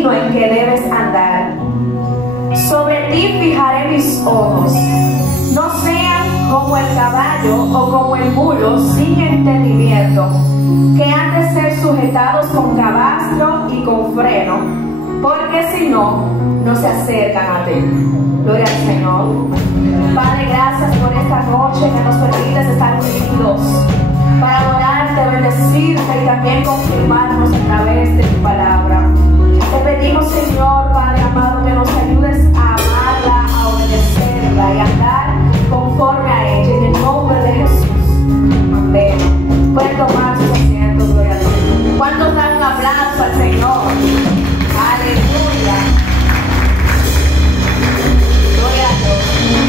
camino en que debes andar. Sobre ti fijaré mis ojos, no sean como el caballo o como el mulo sin entendimiento, que han de ser sujetados con cabastro y con freno, porque si no, no se acercan a ti. Gloria al Señor. Padre, gracias por esta noche que nos permites estar unidos para adorarte, bendecirte y también confirmarnos a través de tu palabra. Te pedimos, Señor, Padre amado, que nos ayudes a amarla, a obedecerla y a andar conforme a ella, en el nombre de Jesús. Amén. Pueden tomar sus asientos, gloria a Dios. ¿Cuántos dan un aplauso al Señor? Aleluya. Gloria a Dios.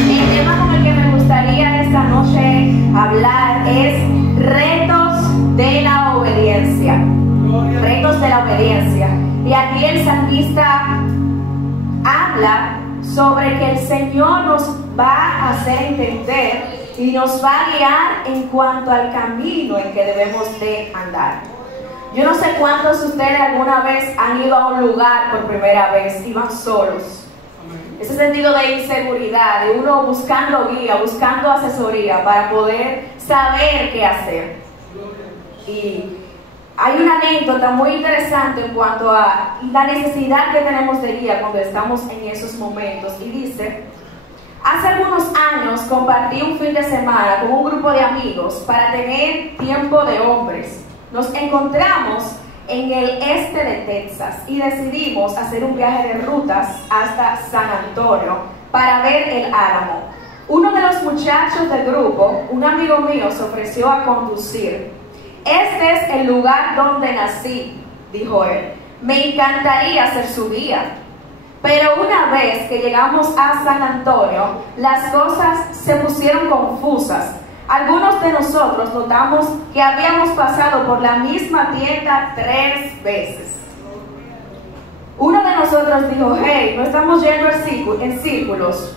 El tema con el que me gustaría esta noche hablar es retos de la obediencia. Retos de la obediencia. Y aquí el salmista habla sobre que el Señor nos va a hacer entender y nos va a guiar en cuanto al camino en que debemos de andar. Yo no sé cuántos de ustedes alguna vez han ido a un lugar por primera vez y van solos. Ese sentido de inseguridad, de uno buscando guía, buscando asesoría para poder saber qué hacer. Y hay una anécdota muy interesante en cuanto a la necesidad que tenemos de guía cuando estamos en esos momentos. Y dice: hace algunos años compartí un fin de semana con un grupo de amigos para tener tiempo de hombres. Nos encontramos en el este de Texas y decidimos hacer un viaje de rutas hasta San Antonio para ver el Álamo. Uno de los muchachos del grupo, un amigo mío, se ofreció a conducir. Este es el lugar donde nací, dijo él. Me encantaría ser su guía. Pero una vez que llegamos a San Antonio, las cosas se pusieron confusas. Algunos de nosotros notamos que habíamos pasado por la misma tienda 3 veces. Uno de nosotros dijo: hey, no estamos yendo en círculos.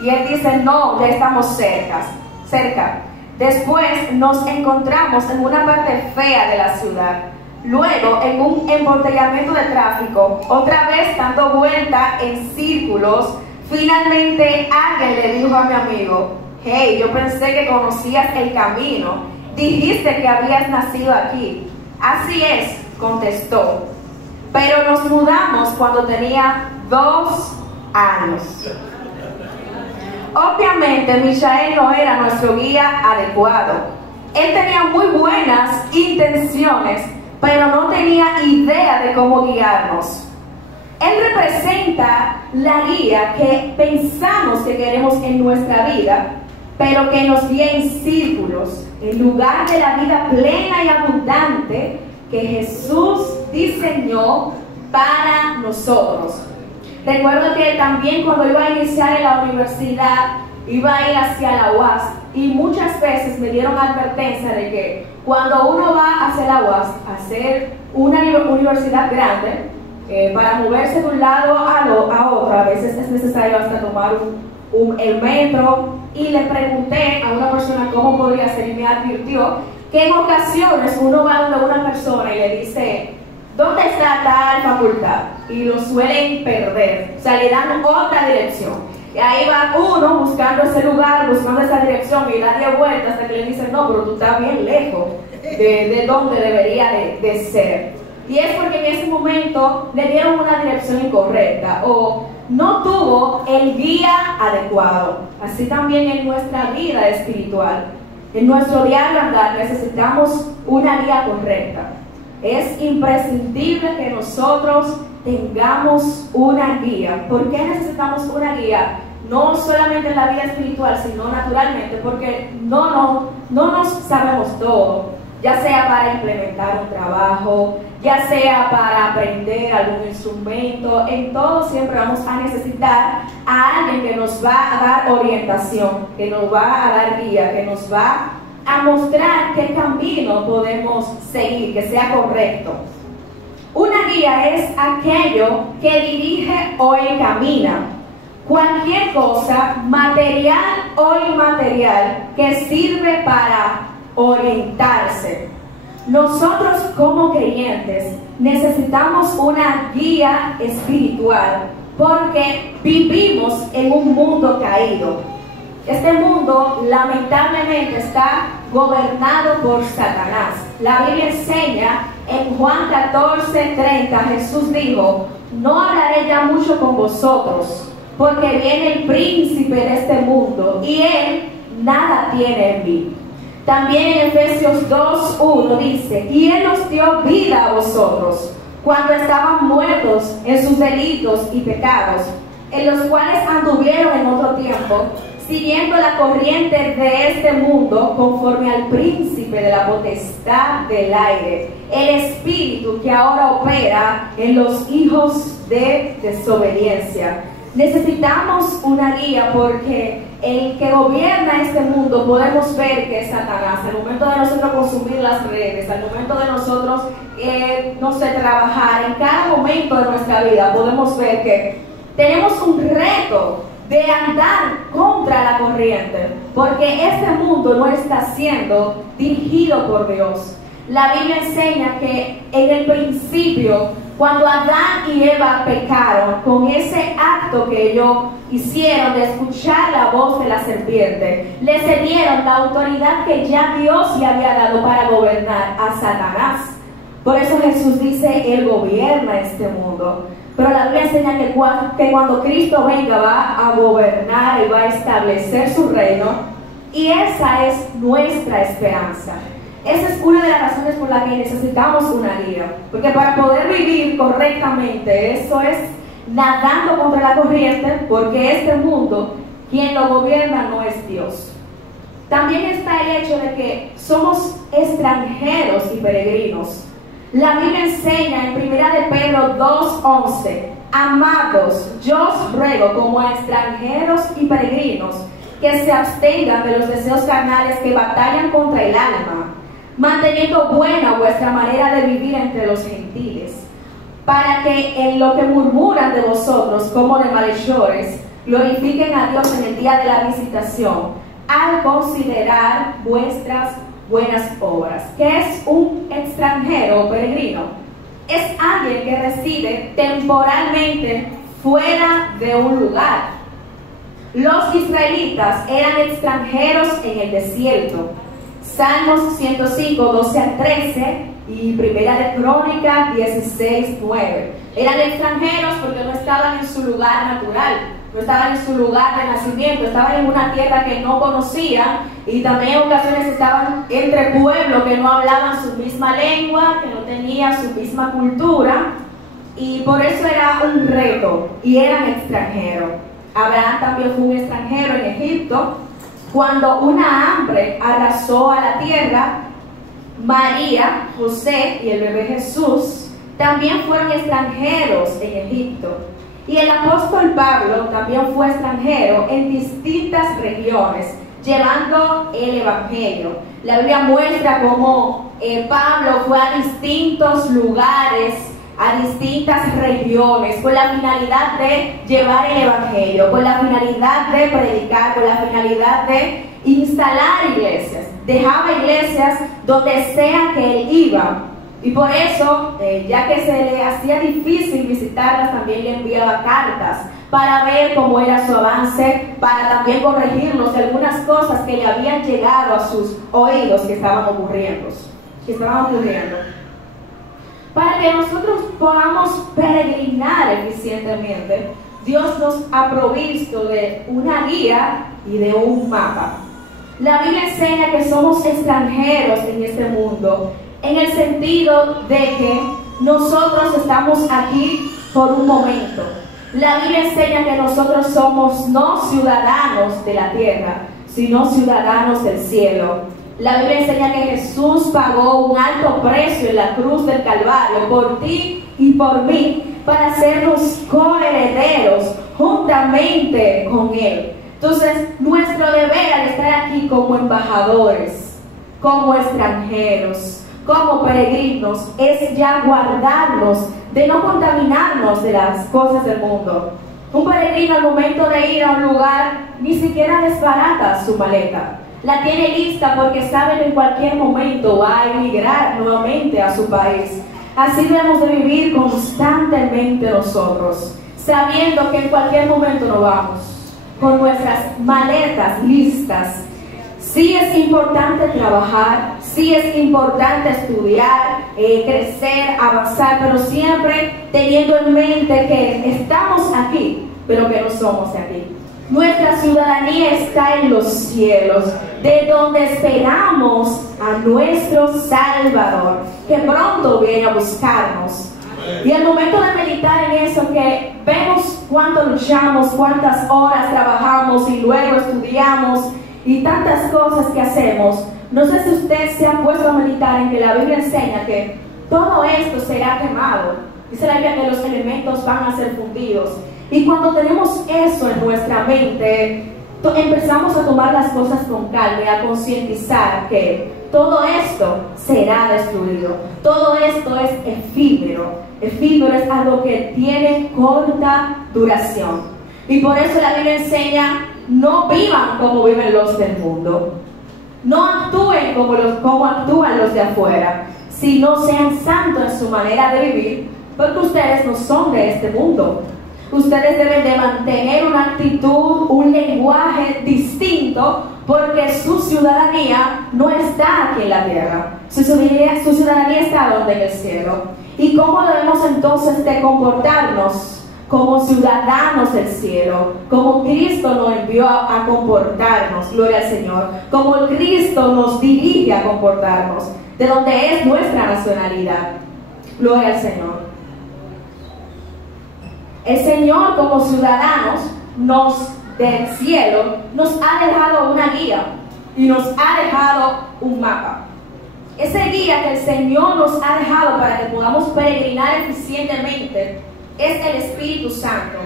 Y él dice: no, ya estamos cerca. Después nos encontramos en una parte fea de la ciudad. Luego, en un embotellamiento de tráfico, otra vez dando vuelta en círculos, finalmente alguien le dijo a mi amigo: hey, yo pensé que conocías el camino. Dijiste que habías nacido aquí. Así es, contestó. Pero nos mudamos cuando tenía 2 años. Obviamente, Michael no era nuestro guía adecuado. Él tenía muy buenas intenciones, pero no tenía idea de cómo guiarnos. Él representa la guía que pensamos que queremos en nuestra vida, pero que nos guía en círculos, en lugar de la vida plena y abundante que Jesús diseñó para nosotros. Recuerdo que también cuando iba a iniciar en la universidad, iba a ir hacia la UAS, y muchas veces me dieron advertencia de que cuando uno va hacia la UAS, a hacer una universidad grande, para moverse de un lado a otro, a veces es necesario hasta tomar el metro. Y le pregunté a una persona cómo podría ser y me advirtió que en ocasiones uno va donde una persona y le dice: ¿dónde está tal facultad? Y lo suelen perder, o sea, le dan otra dirección. Y ahí va uno buscando ese lugar, buscando esa dirección, y da 10 vueltas hasta que le dicen: no, pero tú estás bien lejos de donde debería de ser. Y es porque en ese momento le dieron una dirección incorrecta o no tuvo el guía adecuado. Así también en nuestra vida espiritual, en nuestro diario andar, necesitamos una guía correcta. Es imprescindible que nosotros tengamos una guía. ¿Por qué necesitamos una guía? No solamente en la vida espiritual, sino naturalmente, porque no nos sabemos todo, ya sea para implementar un trabajo, ya sea para aprender algún instrumento. En todo siempre vamos a necesitar a alguien que nos va a dar orientación, que nos va a dar guía, que nos va a mostrar qué camino podemos seguir, que sea correcto. Una guía es aquello que dirige o encamina cualquier cosa, material o inmaterial, que sirve para orientarse. nosotros como creyentes necesitamos una guía espiritual porque vivimos en un mundo caído. Este mundo lamentablemente está gobernado por Satanás. La Biblia enseña en Juan 14:30, Jesús dijo: no hablaré ya mucho con vosotros, porque viene el príncipe de este mundo y él nada tiene en mí. También en Efesios 2:1 dice: y él os dio vida a vosotros cuando estaban muertos en sus delitos y pecados, en los cuales anduvieron en otro tiempo, siguiendo la corriente de este mundo, conforme al príncipe de la potestad del aire, el espíritu que ahora opera en los hijos de desobediencia. Necesitamos una guía porque el que gobierna este mundo podemos ver que es Satanás. Al momento de nosotros consumir las redes, al momento de nosotros, trabajar, en cada momento de nuestra vida podemos ver que tenemos un reto de andar contra la corriente, porque este mundo no está siendo dirigido por Dios. La Biblia enseña que en el principio, cuando Adán y Eva pecaron, con ese acto que ellos hicieron de escuchar la voz de la serpiente, le cedieron la autoridad que ya Dios le había dado para gobernar a Satanás. Por eso Jesús dice: Él gobierna este mundo. Pero la Biblia enseña que cuando Cristo venga va a gobernar y va a establecer su reino, y esa es nuestra esperanza. Esa es una de las razones por las que necesitamos una guía, porque para poder vivir correctamente, eso es nadando contra la corriente, porque este mundo, quien lo gobierna no es Dios. También está el hecho de que somos extranjeros y peregrinos. La Biblia enseña en 1 de Pedro 2:11: amados, yo os ruego como a extranjeros y peregrinos que se abstengan de los deseos carnales que batallan contra el alma, manteniendo buena vuestra manera de vivir entre los gentiles, para que en lo que murmuran de vosotros como de malhechores, glorifiquen a Dios en el día de la visitación, al considerar vuestras buenas obras. ¿Qué es un extranjero o peregrino? Es alguien que reside temporalmente fuera de un lugar. Los israelitas eran extranjeros en el desierto. Salmos 105, 12 al 13 y Primera de Crónicas 16, 9. Eran extranjeros porque no estaban en su lugar natural, no estaban en su lugar de nacimiento, estaban en una tierra que no conocían, y también en ocasiones estaban entre pueblos que no hablaban su misma lengua, que no tenían su misma cultura, y por eso era un reto, y eran extranjeros. Abraham también fue un extranjero en Egipto. Cuando una hambre arrasó a la tierra, María, José y el bebé Jesús también fueron extranjeros en Egipto. Y el apóstol Pablo también fue extranjero en distintas regiones, llevando el evangelio. La Biblia muestra cómo Pablo fue a distintos lugares, a distintas regiones, con la finalidad de llevar el evangelio, con la finalidad de predicar, con la finalidad de instalar iglesias. Dejaba iglesias donde sea que él iba, y por eso, ya que se le hacía difícil visitarlas, también le enviaba cartas para ver cómo era su avance, para también corregirlos de algunas cosas que le habían llegado a sus oídos que estaban ocurriendo. Para que nosotros podamos peregrinar eficientemente, Dios nos ha provisto de una guía y de un mapa. La Biblia enseña que somos extranjeros en este mundo, en el sentido de que nosotros estamos aquí por un momento. La Biblia enseña que nosotros somos no ciudadanos de la tierra, sino ciudadanos del cielo. La Biblia enseña que Jesús pagó un alto precio en la cruz del Calvario por ti y por mí, para hacernos coherederos juntamente con Él. Entonces, nuestro deber al estar aquí como embajadores, como extranjeros, como peregrinos, es ya guardarnos de no contaminarnos de las cosas del mundo. Un peregrino, al momento de ir a un lugar, ni siquiera desbarata su maleta. la tiene lista porque sabe que en cualquier momento va a emigrar nuevamente a su país. Así debemos de vivir constantemente nosotros, sabiendo que en cualquier momento nos vamos, con nuestras maletas listas. Sí es importante trabajar, sí es importante estudiar, crecer, avanzar, pero siempre teniendo en mente que estamos aquí, pero que no somos de aquí. Nuestra ciudadanía está en los cielos, de donde esperamos a nuestro Salvador, que pronto viene a buscarnos. Y al momento de meditar en eso, que vemos cuánto luchamos, cuántas horas trabajamos y luego estudiamos y tantas cosas que hacemos, no sé si usted se ha puesto a meditar en que la Biblia enseña que todo esto será quemado. Dice la Biblia que los elementos van a ser fundidos. Y cuando tenemos eso en nuestra mente, empezamos a tomar las cosas con calma y a concientizar que todo esto será destruido. Todo esto es efímero. Efímero es algo que tiene corta duración. Y por eso la Biblia enseña: no vivan como viven los del mundo. No actúen como actúan los de afuera, sino sean santos en su manera de vivir, porque ustedes no son de este mundo. Ustedes deben de mantener una actitud, un lenguaje distinto, porque su ciudadanía no está aquí en la tierra. Su ciudadanía está donde, en el cielo. ¿Y cómo debemos entonces de comportarnos? Como ciudadanos del cielo, como Cristo nos envió a comportarnos, gloria al Señor, como el Cristo nos dirige a comportarnos, de donde es nuestra nacionalidad, gloria al Señor. El Señor, como ciudadanos del cielo, nos ha dejado una guía y nos ha dejado un mapa. Ese guía que el Señor nos ha dejado para que podamos peregrinar eficientemente es el Espíritu Santo.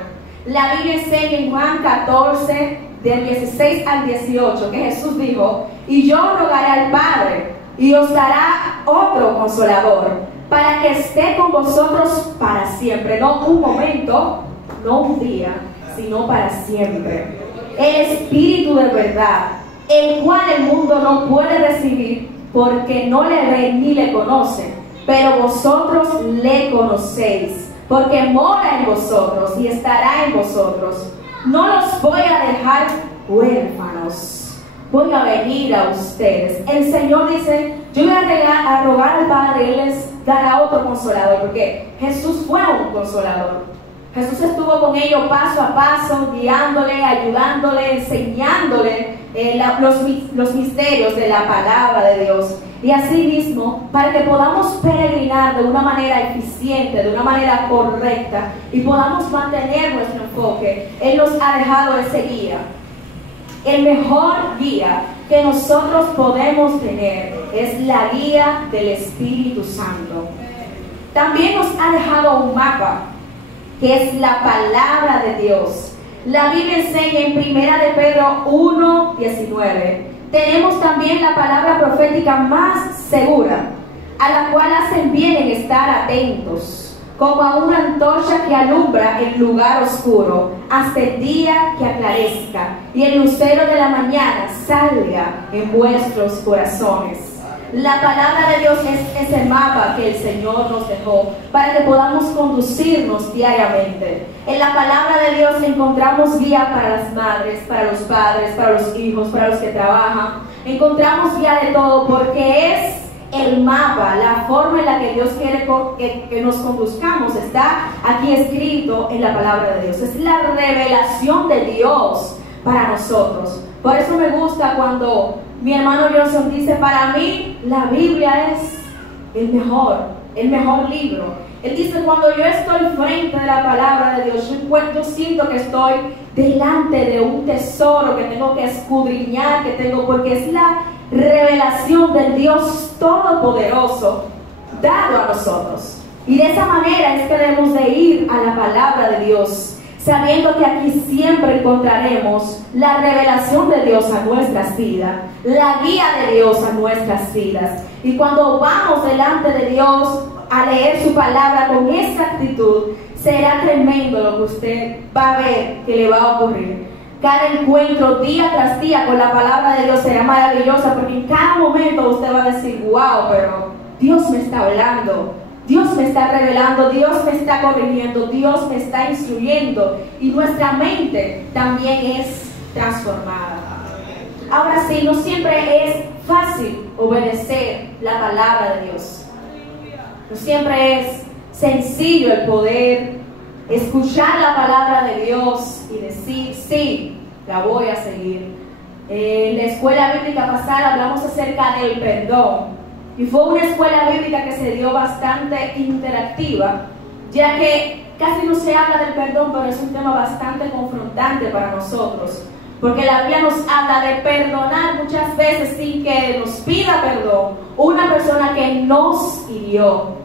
La Biblia enseña en Juan 14, del 16 al 18, que Jesús dijo: y yo rogaré al Padre, y os dará otro consolador, para que esté con vosotros para siempre. No un momento, no un día, sino para siempre. El Espíritu de verdad, el cual el mundo no puede recibir, porque no le ve ni le conoce, pero vosotros le conocéis, porque mora en vosotros y estará en vosotros. No los voy a dejar huérfanos, voy a venir a ustedes. El Señor dice: yo voy a rogar al Padre, Él les dará otro consolador, porque Jesús fue un consolador. Jesús estuvo con ellos paso a paso, guiándole, ayudándole, enseñándole los misterios de la palabra de Dios. Y así mismo, para que podamos peregrinar de una manera eficiente, de una manera correcta, y podamos mantener nuestro enfoque, Él nos ha dejado ese guía. El mejor guía que nosotros podemos tener es la guía del Espíritu Santo. También nos ha dejado un mapa, que es la palabra de Dios. La Biblia enseña en 1 de Pedro 1:19. Tenemos también la palabra profética más segura, a la cual hacen bien en estar atentos, como a una antorcha que alumbra el lugar oscuro, hasta el día que aclarezca y el lucero de la mañana salga en vuestros corazones. La palabra de Dios es ese mapa que el Señor nos dejó para que podamos conducirnos diariamente. En la palabra de Dios encontramos guía para las madres, para los padres, para los hijos, para los que trabajan. Encontramos guía de todo, porque es el mapa, la forma en la que Dios quiere que nos conduzcamos. Está aquí escrito en la palabra de Dios. Es la revelación de Dios para nosotros. Por eso me gusta cuando mi hermano Johnson dice: para mí la Biblia es el mejor libro. Él dice: cuando yo estoy frente de la palabra de Dios, yo siento que estoy delante de un tesoro que tengo que escudriñar, porque es la revelación del Dios Todopoderoso dado a nosotros. Y de esa manera es que debemos de ir a la palabra de Dios, sabiendo que aquí siempre encontraremos la revelación de Dios a nuestras vidas, la guía de Dios a nuestras vidas. Y cuando vamos delante de Dios a leer su palabra con esa actitud, será tremendo lo que usted va a ver que le va a ocurrir. cada encuentro día tras día con la palabra de Dios será maravillosa, porque en cada momento usted va a decir, wow, pero Dios me está hablando, Dios me está revelando, Dios me está corrigiendo, Dios me está instruyendo, y nuestra mente también es transformada. Ahora sí, no siempre es fácil obedecer la palabra de Dios. No siempre es sencillo el poder escuchar la palabra de Dios y decir, sí, la voy a seguir. En la escuela bíblica pasada hablamos acerca del perdón, y fue una escuela bíblica que se dio bastante interactiva, ya que casi no se habla del perdón, pero es un tema bastante confrontante para nosotros, porque la Biblia nos habla de perdonar muchas veces sin que nos pida perdón una persona que nos hirió.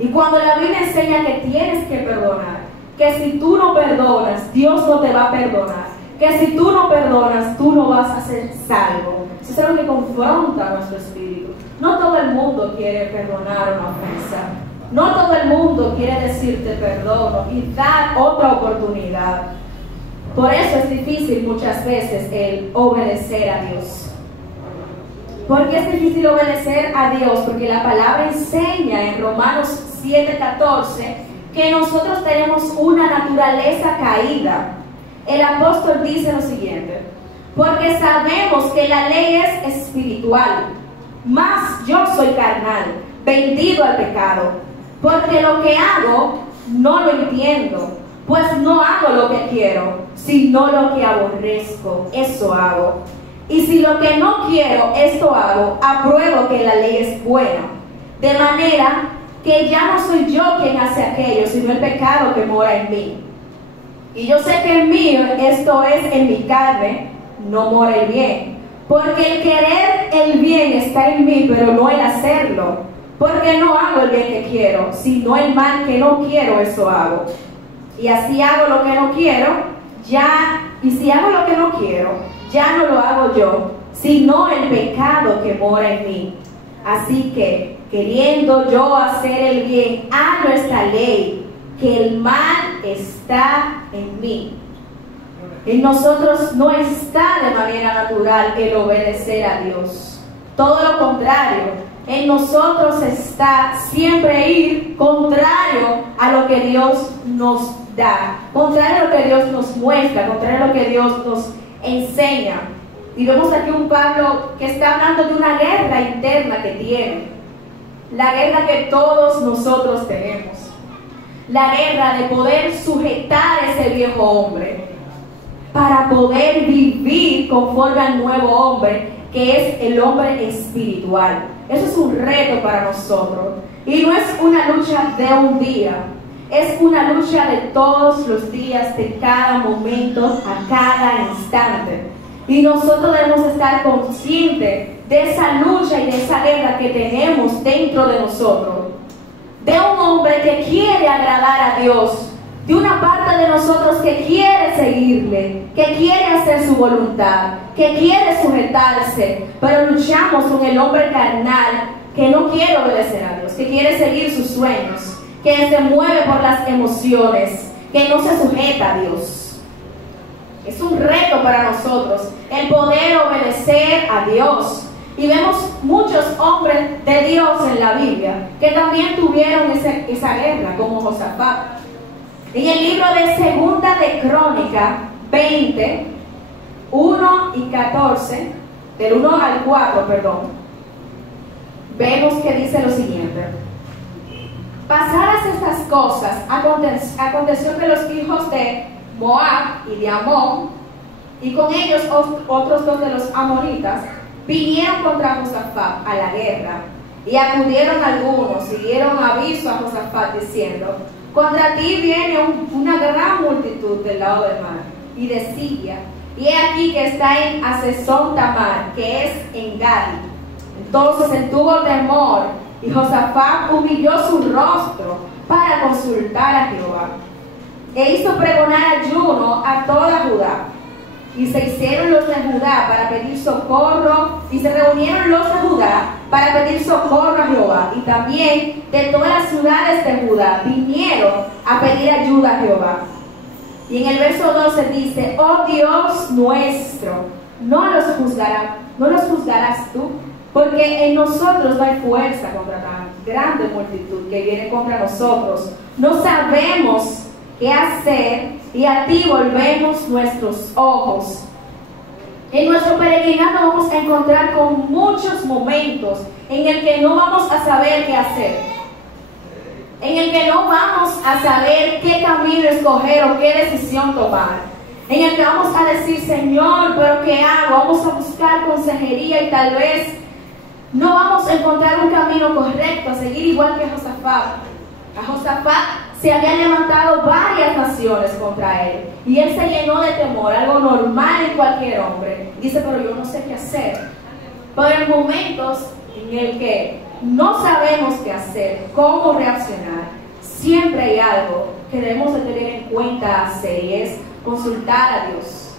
Y cuando la Biblia enseña que tienes que perdonar, que si tú no perdonas, Dios no te va a perdonar, que si tú no perdonas, tú no vas a ser salvo. Eso es algo que confronta nuestro espíritu. No todo el mundo quiere perdonar una ofensa. No todo el mundo quiere decirte perdono y dar otra oportunidad. Por eso es difícil muchas veces el obedecer a Dios. ¿Por qué es difícil obedecer a Dios? Porque la palabra enseña en Romanos 7:14 que nosotros tenemos una naturaleza caída. El apóstol dice lo siguiente: porque sabemos que la ley es espiritual, mas yo soy carnal, vendido al pecado, porque lo que hago no lo entiendo, pues no hago lo que quiero, sino lo que aborrezco, eso hago. Y si lo que no quiero, esto hago, apruebo que la ley es buena. De manera que ya no soy yo quien hace aquello, sino el pecado que mora en mí. Y yo sé que en mí, esto es en mi carne, no mora el bien. Porque el querer el bien está en mí, pero no el hacerlo. Porque no hago el bien que quiero, sino el mal que no quiero, eso hago. Y así hago lo que no quiero, y si hago lo que no quiero, ya no lo hago yo, sino el pecado que mora en mí. Así que, queriendo yo hacer el bien, hago esta ley, que el mal está en mí. En nosotros no está de manera natural el obedecer a Dios. Todo lo contrario, en nosotros está siempre ir contrario a lo que Dios nos da, contrario a lo que Dios nos muestra, contrario a lo que Dios nos enseña. Y vemos aquí un Pablo que está hablando de una guerra interna que tiene, la guerra que todos nosotros tenemos, la guerra de poder sujetar a ese viejo hombre para poder vivir conforme al nuevo hombre, que es el hombre espiritual. Eso es un reto para nosotros, y no es una lucha de un día, es una lucha de todos los días, de cada momento, a cada instante. Y nosotros debemos estar conscientes de esa lucha y de esa guerra que tenemos dentro de nosotros, de un hombre que quiere agradar a Dios, de una parte de nosotros que quiere seguirle, que quiere hacer su voluntad, que quiere sujetarse, pero luchamos con el hombre carnal que no quiere obedecer a Dios, que quiere seguir sus sueños, que se mueve por las emociones, que no se sujeta a Dios. Es un reto para nosotros el poder obedecer a Dios. Y vemos muchos hombres de Dios en la Biblia que también tuvieron esa guerra, como Josafat. En el libro de Segunda de Crónica 20, 1 y 14, del 1 al 4, vemos que dice lo siguiente: pasadas estas cosas, aconteció que los hijos de Moab y de Amón, y con ellos otros dos de los amonitas, vinieron contra Josafat a la guerra, y acudieron algunos y dieron aviso a Josafat diciendo: contra ti viene una gran multitud del lado del mar y de Siria, y he aquí que está en Hazezón Tamar, que es en Gali. Entonces él tuvo temor, y Josafat humilló su rostro para consultar a Jehová, e hizo pregonar ayuno a toda Judá. Y se hicieron los de Judá para pedir socorro, y se reunieron los de Judá para pedir socorro a Jehová, y también de todas las ciudades de Judá vinieron a pedir ayuda a Jehová. Y en el verso 12 dice: oh Dios nuestro, no los juzgarás tú, porque en nosotros no hay fuerza contra tan grande multitud que viene contra nosotros. No sabemos qué hacer y a ti volvemos nuestros ojos. En nuestro peregrinaje vamos a encontrar con muchos momentos en el que no vamos a saber qué hacer, en el que no vamos a saber qué camino escoger o qué decisión tomar, en el que vamos a decir: Señor, ¿pero qué hago? Vamos a buscar consejería y tal vez no vamos a encontrar un camino correcto, a seguir igual que Josafat. A Josafat se habían levantado varias naciones contra él y él se llenó de temor, algo normal en cualquier hombre. Dice: pero yo no sé qué hacer. Pero en momentos en el que no sabemos qué hacer, cómo reaccionar, siempre hay algo que debemos de tener en cuenta hacer, y es consultar a Dios.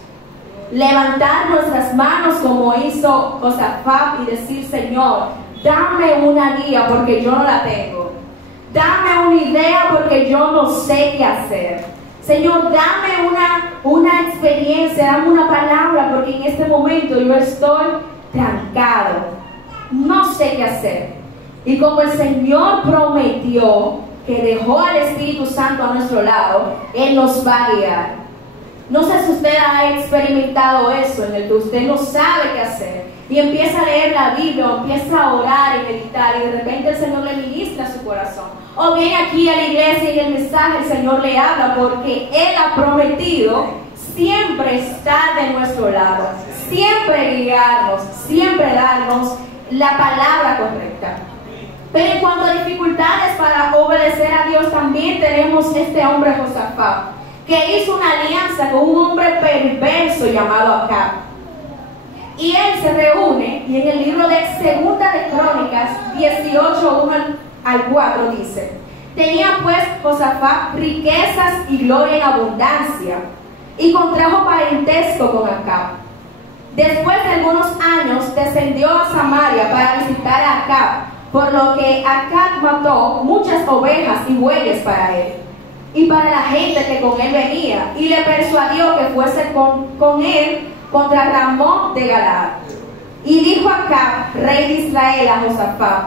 Levantar nuestras manos como hizo Josafat y decir: Señor, dame una guía porque yo no la tengo. Dame una idea porque yo no sé qué hacer. Señor, dame una experiencia, dame una palabra porque en este momento yo estoy trancado. No sé qué hacer. Y como el Señor prometió que dejó al Espíritu Santo a nuestro lado, Él nos va a guiar. No sé si usted ha experimentado eso, en el que usted no sabe qué hacer y empieza a leer la Biblia o empieza a orar y meditar y de repente el Señor le ministra su corazón. O viene aquí a la iglesia y en el mensaje el Señor le habla porque Él ha prometido siempre estar de nuestro lado, siempre guiarnos, siempre darnos la palabra correcta. Pero en cuanto a dificultades para obedecer a Dios, también tenemos este hombre Josafat, que hizo una alianza con un hombre perverso llamado Acab. Y él se reúne, y en el libro de Segunda de Crónicas 18, 1 al 4 dice: tenía pues Josafat riquezas y gloria en abundancia, y contrajo parentesco con Acab. Después de algunos años descendió a Samaria para visitar a Acab, por lo que Acab mató muchas ovejas y bueyes para él y para la gente que con él venía, y le persuadió que fuese con él contra Ramón de Galaad. Y dijo Acab, rey de Israel, a Josafat,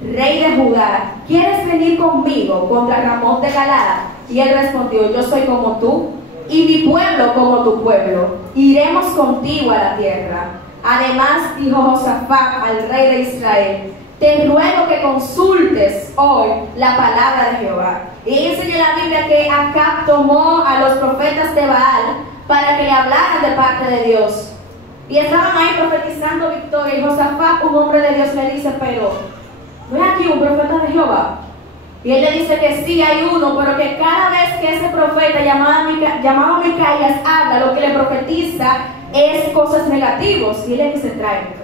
rey de Judá: ¿quieres venir conmigo contra Ramón de Galaad? Y él respondió: yo soy como tú, y mi pueblo como tu pueblo. Iremos contigo a la tierra. Además dijo Josafat al rey de Israel: te ruego que consultes hoy la palabra de Jehová. Y enseña en la Biblia que Acab tomó a los profetas de Baal para que le hablaran de parte de Dios. Y estaban ahí profetizando victoria. Y Josafat, un hombre de Dios, le dice: pero ¿no hay aquí un profeta de Jehová? Y él le dice que sí hay uno, pero que cada vez que ese profeta llamado Micaías habla, lo que le profetiza es cosas negativas. Y él le dice: tráeme.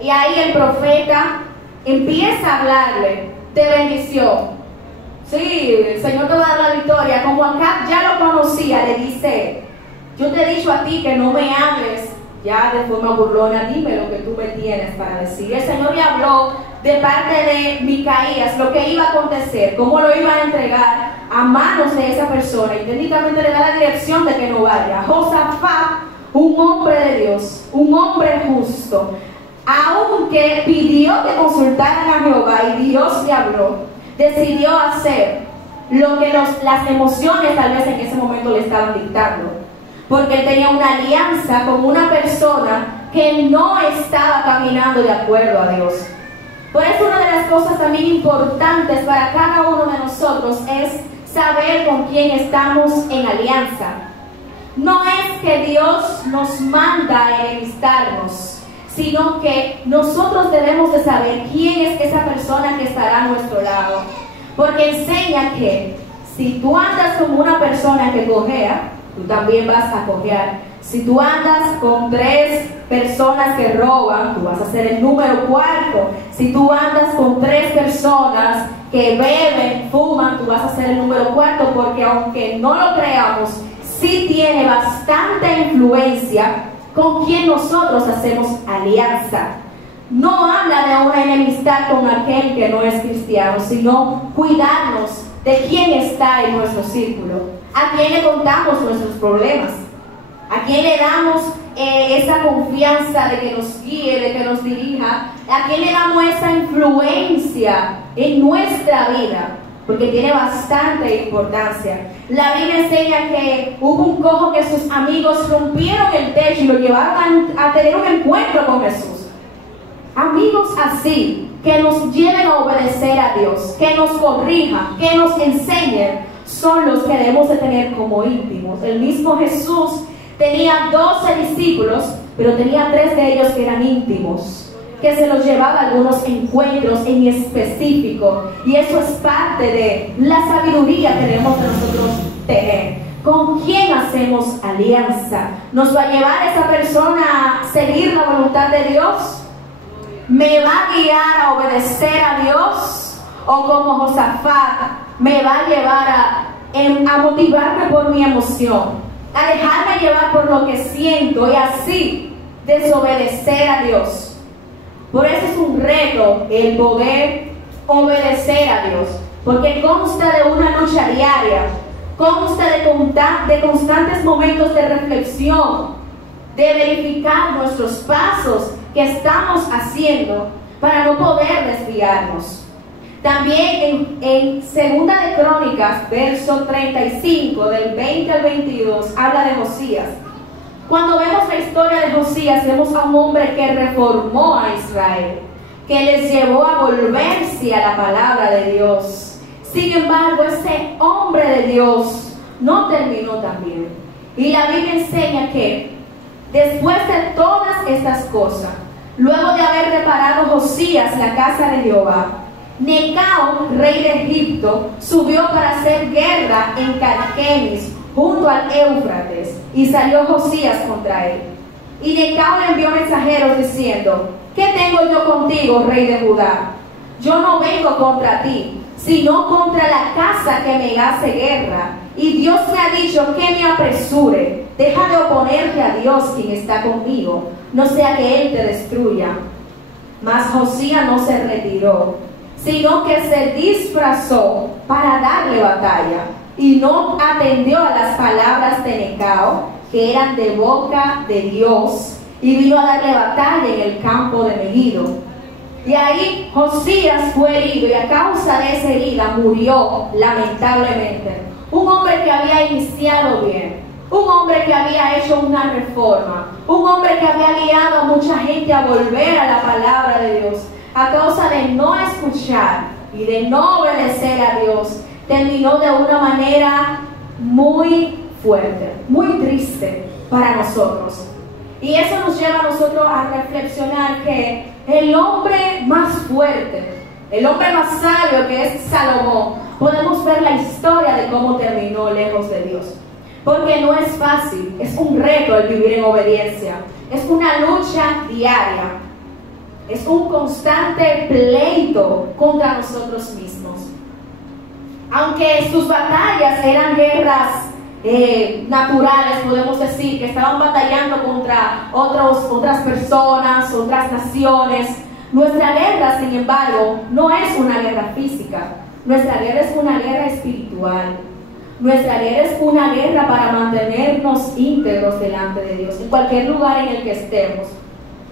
Y ahí el profeta empieza a hablarle de bendición. Sí, el Señor te va a dar la victoria. Como Acab ya lo conocía, le dice: yo te he dicho a ti que no me hables ya de forma burlona, dime lo que tú me tienes para decir. El Señor le habló de parte de Micaías lo que iba a acontecer, cómo lo iban a entregar a manos de esa persona, y técnicamente le da la dirección de que no vaya. Josafat, un hombre de Dios, un hombre justo, aunque pidió que consultaran a Jehová y Dios le habló, decidió hacer lo que las emociones tal vez en ese momento le estaban dictando, porque él tenía una alianza con una persona que no estaba caminando de acuerdo a Dios. Por eso una de las cosas también importantes para cada uno de nosotros es saber con quién estamos en alianza. No es que Dios nos manda a enemistarnos, sino que nosotros debemos de saber quién es esa persona que estará a nuestro lado. Porque enseña que si tú andas con una persona que cojea, tú también vas a cojear. Si tú andas con 3 personas que roban, tú vas a ser el número 4. Si tú andas con 3 personas que beben, fuman, tú vas a ser el número 4, porque aunque no lo creamos, sí tiene bastante influencia con quien nosotros hacemos alianza. No habla de una enemistad con aquel que no es cristiano, sino cuidarnos de quién está en nuestro círculo. ¿A quién le contamos nuestros problemas? ¿A quién le damos esa confianza de que nos guíe, de que nos dirija? ¿A quién le damos esa influencia en nuestra vida? Porque tiene bastante importancia. La Biblia enseña que hubo un cojo que sus amigos rompieron el techo y lo llevaron a tener un encuentro con Jesús. Amigos así, que nos lleven a obedecer a Dios, que nos corrijan, que nos enseñen, son los que debemos de tener como íntimos. El mismo Jesús tenía 12 discípulos, pero tenía 3 de ellos que eran íntimos, que se los llevaba a algunos encuentros en específico, y eso es parte de la sabiduría que debemos de nosotros tener. ¿Con quién hacemos alianza? ¿Nos va a llevar esa persona a seguir la voluntad de Dios? ¿Me va a guiar a obedecer a Dios? ¿O como Josafat, me va a llevar a motivarme por mi emoción, a dejarme llevar por lo que siento y así desobedecer a Dios? Por eso es un reto el poder obedecer a Dios, porque consta de una lucha diaria, consta de constantes momentos de reflexión, de verificar nuestros pasos que estamos haciendo para no poder desviarnos. También en Segunda de Crónicas, verso 35, del 20 al 22, habla de Josías. Cuando vemos la historia de Josías, vemos a un hombre que reformó a Israel, que les llevó a volverse a la palabra de Dios. Sin embargo, ese hombre de Dios no terminó tan bien. Y la Biblia enseña que después de todas estas cosas, luego de haber reparado Josías la casa de Jehová, Necao, rey de Egipto, subió para hacer guerra en Carquemis, junto al Éufrates, y salió Josías contra él. Y Necao le envió mensajeros diciendo: ¿qué tengo yo contigo, rey de Judá? Yo no vengo contra ti, sino contra la casa que me hace guerra. Y Dios me ha dicho que me apresure. Deja de oponerte a Dios, quien está conmigo, no sea que Él te destruya. Mas Josías no se retiró, sino que se disfrazó para darle batalla, y no atendió a las palabras de Necao, que eran de boca de Dios, y vino a darle batalla en el campo de Megiddo. Y ahí Josías fue herido, y a causa de esa herida murió lamentablemente. Un hombre que había iniciado bien, un hombre que había hecho una reforma, un hombre que había guiado a mucha gente a volver a la palabra de Dios, a causa de no escuchar y de no obedecer a Dios, terminó de una manera muy fuerte, muy triste para nosotros. Y eso nos lleva a nosotros a reflexionar que el hombre más fuerte, el hombre más sabio, que es Salomón, podemos ver la historia de cómo terminó lejos de Dios. Porque no es fácil, es un reto el vivir en obediencia, es una lucha diaria, es un constante pleito contra nosotros mismos. Aunque sus batallas eran guerras naturales, podemos decir que estaban batallando contra otras personas, otras naciones, nuestra guerra, sin embargo, no es una guerra física. Nuestra guerra es una guerra espiritual. Nuestra guerra es una guerra para mantenernos íntegros delante de Dios, en cualquier lugar en el que estemos.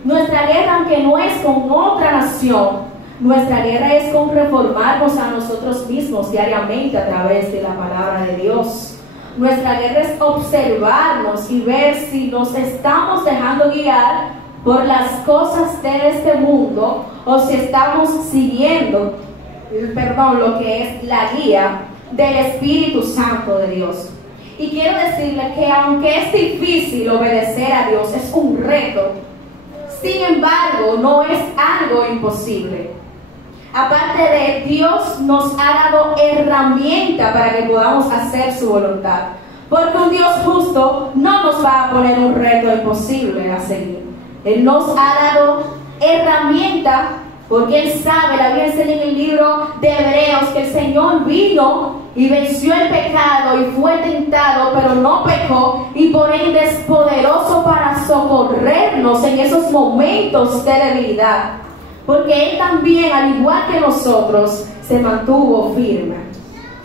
Nuestra guerra, aunque no es con otra nación, nuestra guerra es con reformarnos a nosotros mismos diariamente a través de la palabra de Dios. Nuestra guerra es observarnos y ver si nos estamos dejando guiar por las cosas de este mundo o si estamos siguiendo, lo que es la guía del Espíritu Santo de Dios. Y quiero decirle que aunque es difícil obedecer a Dios, es un reto, sin embargo no es algo imposible. Aparte de Dios nos ha dado herramienta para que podamos hacer su voluntad, porque un Dios justo no nos va a poner un reto imposible a seguir. Él nos ha dado herramienta porque Él sabe, la Biblia enseña en el libro de Hebreos que el Señor vino y venció el pecado y fue tentado, pero no pecó, y por ende es poderoso para socorrernos en esos momentos de debilidad, porque Él también, al igual que nosotros, se mantuvo firme.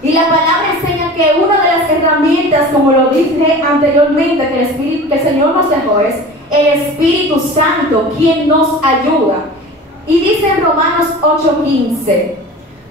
Y la palabra enseña que una de las herramientas, como lo dije anteriormente, que el Señor nos dejó, es el Espíritu Santo, quien nos ayuda. Y dice en Romanos 8:15,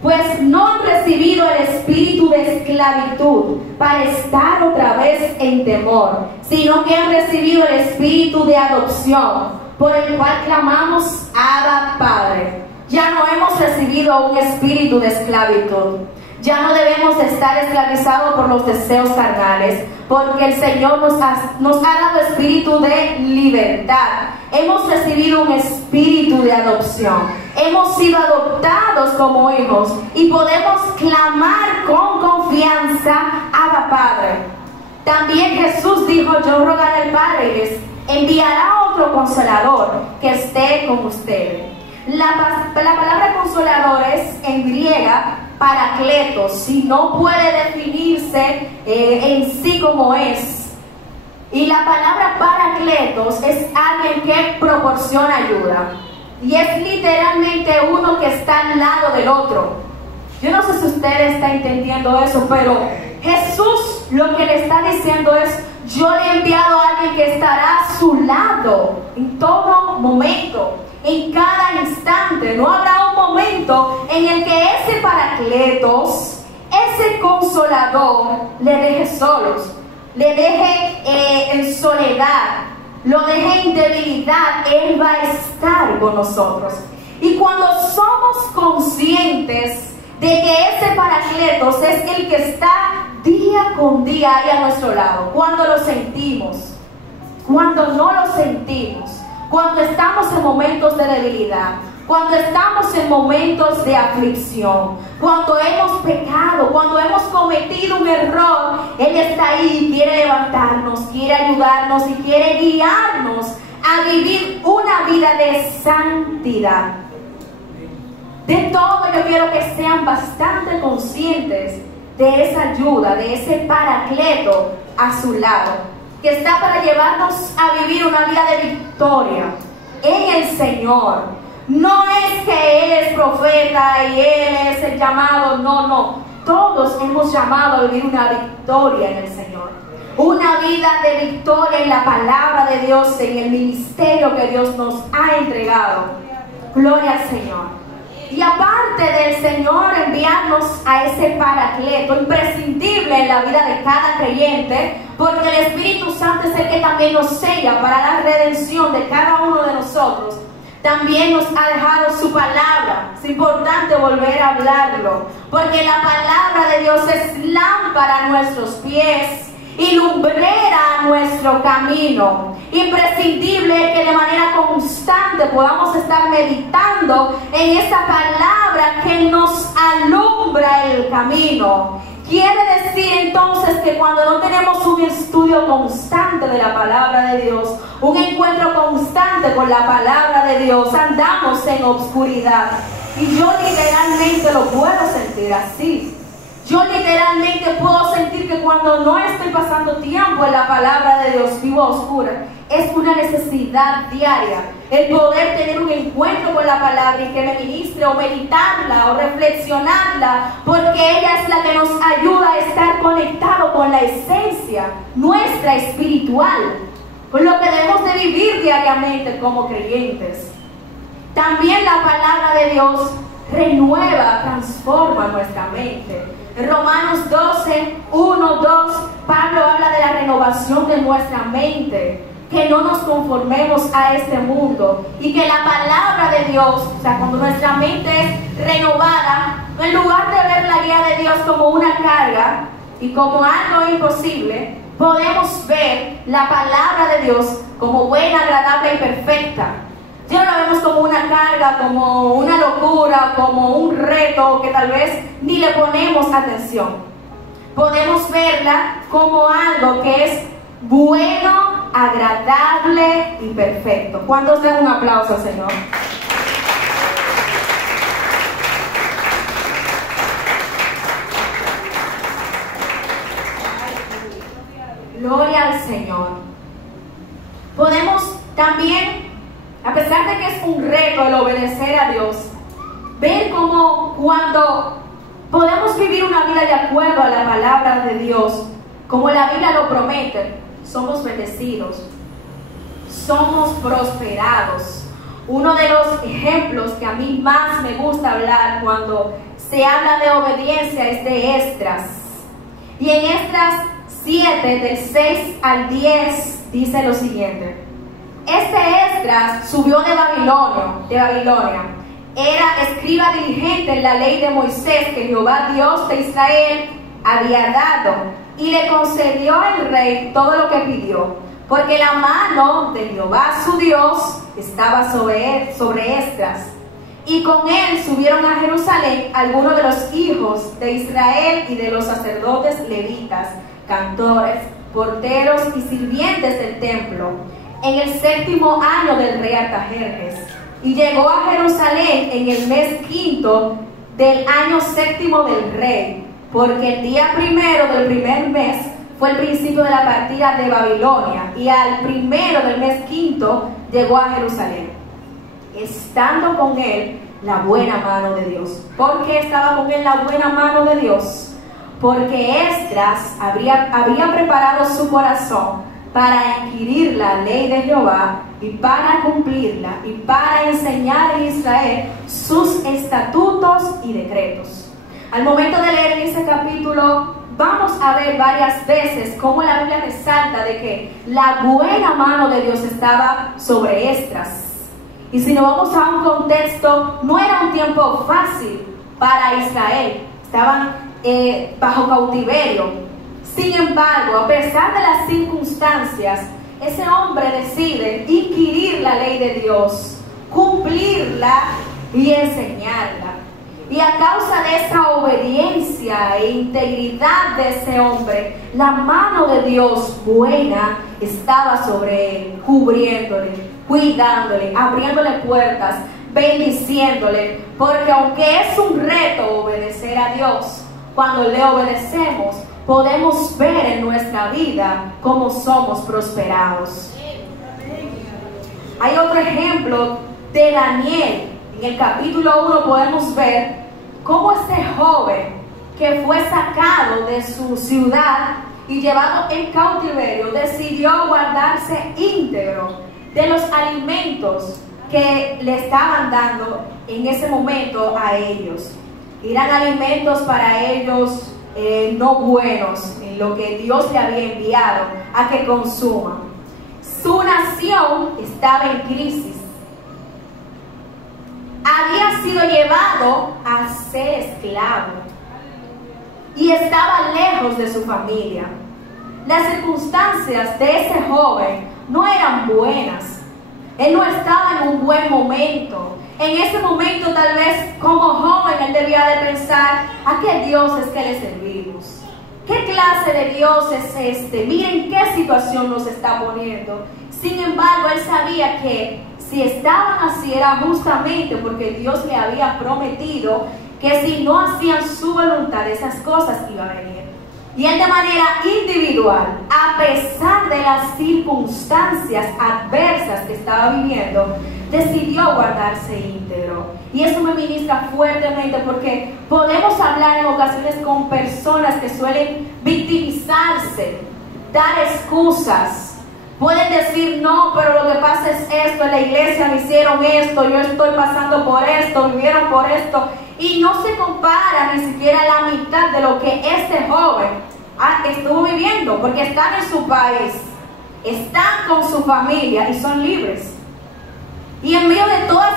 pues no han recibido el espíritu de esclavitud para estar otra vez en temor, sino que han recibido el espíritu de adopción, por el cual clamamos, Abba, Padre. Ya no hemos recibido un espíritu de esclavitud. Ya no debemos estar esclavizados por los deseos carnales, porque el Señor nos ha dado espíritu de libertad. Hemos recibido un espíritu de adopción. Hemos sido adoptados como hijos y podemos clamar con confianza, Abba, Padre. También Jesús dijo, yo rogaré al Padre y les enviará otro consolador que esté con ustedes. La palabra consolador es en griega paracletos, si no puede definirse en sí como es. Y la palabra paracletos es alguien que proporciona ayuda. Y es literalmente uno que está al lado del otro. Yo no sé si usted está entendiendo eso, pero Jesús lo que le está diciendo es, yo le he enviado a alguien que estará a su lado en todo momento, en cada instante. No habrá un momento en el que ese paracletos, ese consolador, le deje solos, le deje en soledad, lo deje en debilidad. Él va a estar con nosotros. Y cuando somos conscientes de que ese paracletos es el que está día con día ahí a nuestro lado, cuando lo sentimos, cuando no lo sentimos, cuando estamos en momentos de debilidad, cuando estamos en momentos de aflicción, cuando hemos pecado, cuando hemos cometido un error, Él está ahí y quiere levantarnos, quiere ayudarnos y quiere guiarnos a vivir una vida de santidad. De todo, yo quiero que sean bastante conscientes de esa ayuda, de ese paracleto a su lado, que está para llevarnos a vivir una vida de victoria en el Señor. No es que Él es profeta y Él es el llamado, no. Todos hemos llamado a vivir una victoria en el Señor. Una vida de victoria en la palabra de Dios, en el ministerio que Dios nos ha entregado. Gloria al Señor. Y aparte del Señor enviarnos a ese paracleto imprescindible en la vida de cada creyente, porque el Espíritu Santo es el que también nos sella para la redención de cada uno de nosotros, también nos ha dejado su palabra. Es importante volver a hablarlo, porque la palabra de Dios es lámpara a nuestros pies y lumbrera a nuestro camino. Imprescindible que de manera constante podamos estar meditando en esa palabra que nos alumbra el camino. Quiere decir entonces que cuando no tenemos un estudio constante de la palabra de Dios, un encuentro constante con la palabra de Dios, andamos en obscuridad. Y yo literalmente lo puedo sentir así. Yo literalmente puedo sentir que cuando no estoy pasando tiempo en la palabra de Dios, vivo a oscuras. Es una necesidad diaria el poder tener un encuentro con la palabra y que me ministre o meditarla o reflexionarla, porque ella es la que nos ayuda a estar conectado con la esencia nuestra espiritual, con lo que debemos de vivir diariamente como creyentes. También la palabra de Dios renueva, transforma nuestra mente. En Romanos 12, 1, 2, Pablo habla de la renovación de nuestra mente, que no nos conformemos a este mundo y que la palabra de Dios, o sea, cuando nuestra mente es renovada, en lugar de ver la guía de Dios como una carga y como algo imposible, podemos ver la palabra de Dios como buena, agradable y perfecta. Ya no la vemos como una carga, como una locura, como un reto que tal vez ni le ponemos atención. Podemos verla como algo que es bueno, agradable y perfecto. ¿Cuántos dan un aplauso al Señor? Gloria al Señor. Podemos también, a pesar de que es un reto el obedecer a Dios, ver cómo cuando podemos vivir una una vida de acuerdo a la palabra de Dios, como la Biblia lo promete, somos bendecidos, somos prosperados. Uno de los ejemplos que a mí más me gusta hablar cuando se habla de obediencia es de Esdras. Y en Esdras 7, del 6 al 10, dice lo siguiente: este Esdras subió de Babilonia. Era escriba diligente en la ley de Moisés que Jehová Dios de Israel había dado, y le concedió al rey todo lo que pidió, porque la mano de Jehová su Dios estaba sobre Esdras. Y con él subieron a Jerusalén algunos de los hijos de Israel y de los sacerdotes levitas, cantores, porteros y sirvientes del templo, en el 7º año del rey Artajerjes. Y llegó a Jerusalén en el mes 5 del año 7 del rey, porque el día 1 del primer mes fue el principio de la partida de Babilonia, y al 1 del mes 5 llegó a Jerusalén, estando con él la buena mano de Dios. ¿Por qué estaba con él la buena mano de Dios? Porque Esdras había preparado su corazón para inquirir la ley de Jehová y para cumplirla, y para enseñar en Israel sus estatutos y decretos. Al momento de leer en ese capítulo, vamos a ver varias veces cómo la Biblia resalta de que la buena mano de Dios estaba sobre Esdras. Y si nos vamos a un contexto, no era un tiempo fácil para Israel. Estaban bajo cautiverio. Sin embargo, a pesar de las circunstancias, ese hombre decide inquirir la ley de Dios, cumplirla y enseñarla. Y a causa de esa obediencia e integridad de ese hombre, la mano de Dios buena estaba sobre él, cubriéndole, cuidándole, abriéndole puertas, bendiciéndole. Porque aunque es un reto obedecer a Dios, cuando le obedecemos, podemos ver en nuestra vida cómo somos prosperados. Hay otro ejemplo de Daniel. En el capítulo 1 podemos ver cómo ese joven que fue sacado de su ciudad y llevado en cautiverio decidió guardarse íntegro de los alimentos que le estaban dando en ese momento a ellos. Eran alimentos para ellos no buenos, en lo que Dios le había enviado a que consuman. Su nación estaba en crisis. Había sido llevado a ser esclavo y estaba lejos de su familia. Las circunstancias de ese joven no eran buenas. Él no estaba en un buen momento. En ese momento, tal vez como joven, él debía de pensar: ¿a qué Dios es que le servimos? ¿Qué clase de Dios es este? Miren qué situación nos está poniendo. Sin embargo, él sabía que si estaban así era justamente porque Dios le había prometido que si no hacían su voluntad, esas cosas iban a venir. Y él, de manera individual, a pesar de las circunstancias adversas que estaba viviendo, decidió guardarse íntegro. Y eso me ministra fuertemente, porque podemos hablar en ocasiones con personas que suelen victimizarse, dar excusas. Pueden decir: no, pero lo que pasa es esto, en la iglesia me hicieron esto, yo estoy pasando por esto, vivieron por esto. Y no se compara ni siquiera la mitad de lo que este joven estuvo viviendo, porque están en su país, están con su familia y son libres. Y en medio de todas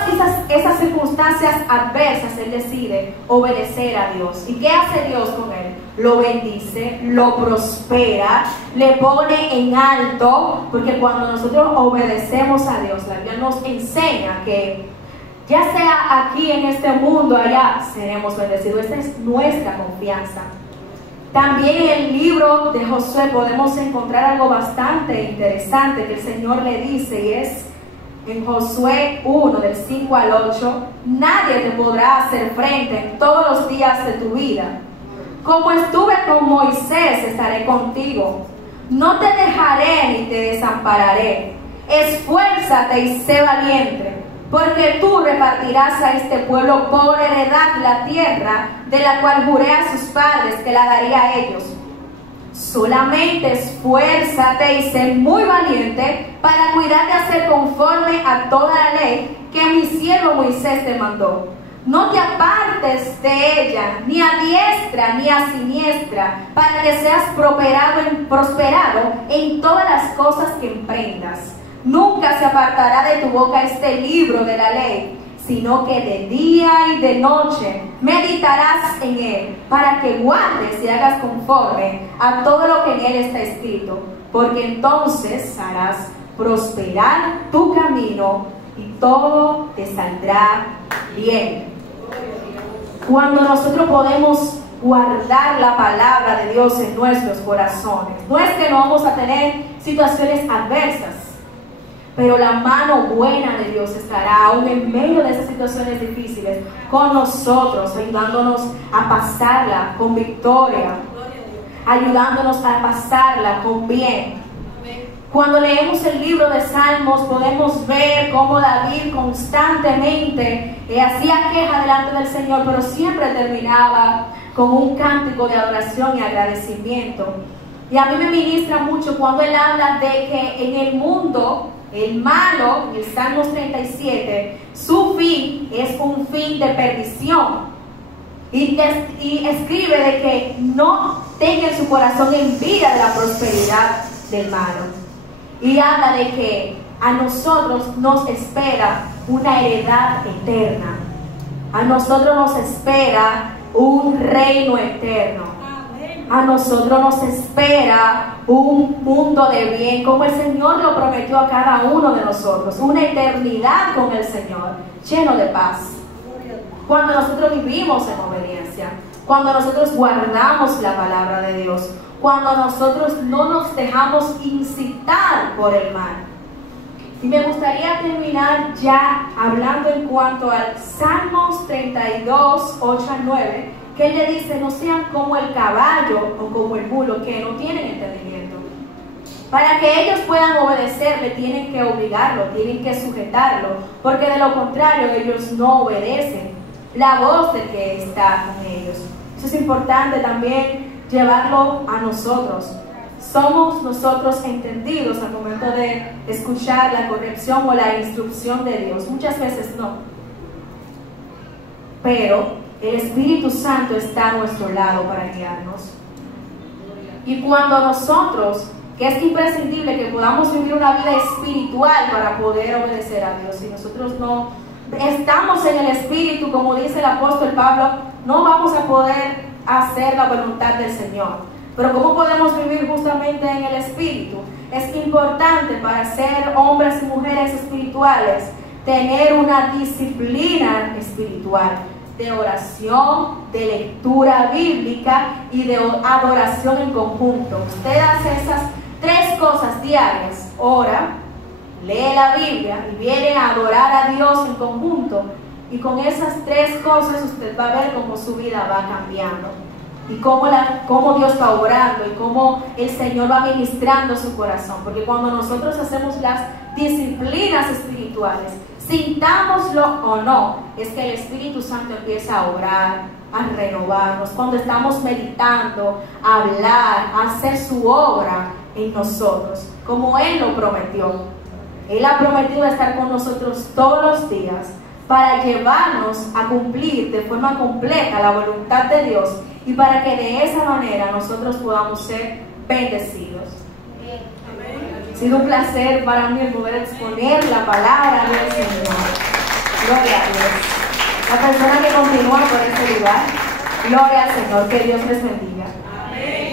esas circunstancias adversas, él decide obedecer a Dios. ¿Y qué hace Dios con él? Lo bendice, lo prospera, le pone en alto, porque cuando nosotros obedecemos a Dios, la Biblia nos enseña que ya sea aquí en este mundo, allá seremos bendecidos. Esta es nuestra confianza. También en el libro de Josué podemos encontrar algo bastante interesante que el Señor le dice, y es en Josué 1, del 5 al 8: nadie te podrá hacer frente en todos los días de tu vida. Como estuve con Moisés, estaré contigo. No te dejaré ni te desampararé. Esfuérzate y sé valiente, porque tú repartirás a este pueblo por heredad la tierra de la cual juré a sus padres que la daría a ellos. Solamente esfuérzate y sé muy valiente para cuidar de hacer conforme a toda la ley que mi siervo Moisés te mandó. No te apartes de ella, ni a diestra ni a siniestra, para que seas prosperado en todas las cosas que emprendas. Nunca se apartará de tu boca este libro de la ley, sino que de día y de noche meditarás en él, para que guardes y hagas conforme a todo lo que en él está escrito, porque entonces harás prosperar tu camino y todo te saldrá bien. Cuando nosotros podemos guardar la palabra de Dios en nuestros corazones, no es que no vamos a tener situaciones adversas, pero la mano buena de Dios estará aún en medio de esas situaciones difíciles con nosotros, ayudándonos a pasarla con victoria, ayudándonos a pasarla con bien. Cuando leemos el libro de Salmos podemos ver cómo David constantemente hacía queja delante del Señor, pero siempre terminaba con un cántico de adoración y agradecimiento. Y a mí me ministra mucho cuando él habla de que en el mundo, el malo, en el Salmos 37, su fin es un fin de perdición. Y escribe de que no tenga en su corazón envidia de la prosperidad del malo. Y habla de que a nosotros nos espera una heredad eterna. A nosotros nos espera un reino eterno. A nosotros nos espera un mundo de bien, como el Señor lo prometió a cada uno de nosotros. Una eternidad con el Señor, lleno de paz. Cuando nosotros vivimos en obediencia, cuando nosotros guardamos la palabra de Dios, cuando nosotros no nos dejamos incitar por el mal. Y me gustaría terminar ya hablando en cuanto al Salmos 32, 8 al 9, que él le dice: no sean como el caballo o como el mulo, que no tienen entendimiento. Para que ellos puedan obedecerle, tienen que obligarlo, tienen que sujetarlo, porque de lo contrario ellos no obedecen la voz del que está con ellos. Eso es importante también llevarlo a nosotros. Somos nosotros entendidos al momento de escuchar la corrección o la instrucción de Dios. Muchas veces no. Pero el Espíritu Santo está a nuestro lado para guiarnos. Y cuando nosotros, que es imprescindible que podamos vivir una vida espiritual para poder obedecer a Dios, si nosotros no estamos en el Espíritu, como dice el apóstol Pablo, no vamos a poder hacer la voluntad del Señor. Pero ¿cómo podemos vivir justamente en el Espíritu? Es importante para ser hombres y mujeres espirituales tener una disciplina espiritual de oración, de lectura bíblica y de adoración en conjunto. Usted hace esas 3 cosas diarias: ora, lee la Biblia y viene a adorar a Dios en conjunto. Y con esas 3 cosas usted va a ver cómo su vida va cambiando y cómo Dios va obrando y cómo el Señor va ministrando su corazón. Porque cuando nosotros hacemos las disciplinas espirituales, sintámoslo o no, es que el Espíritu Santo empieza a obrar, a renovarnos. Cuando estamos meditando, a hablar, a hacer su obra en nosotros, como Él lo prometió. Él ha prometido estar con nosotros todos los días para llevarnos a cumplir de forma completa la voluntad de Dios y para que de esa manera nosotros podamos ser bendecidos. Ha sido un placer para mí poder exponer la palabra del Señor. Gloria a Dios. La persona que continúa por este lugar, gloria al Señor, que Dios les bendiga.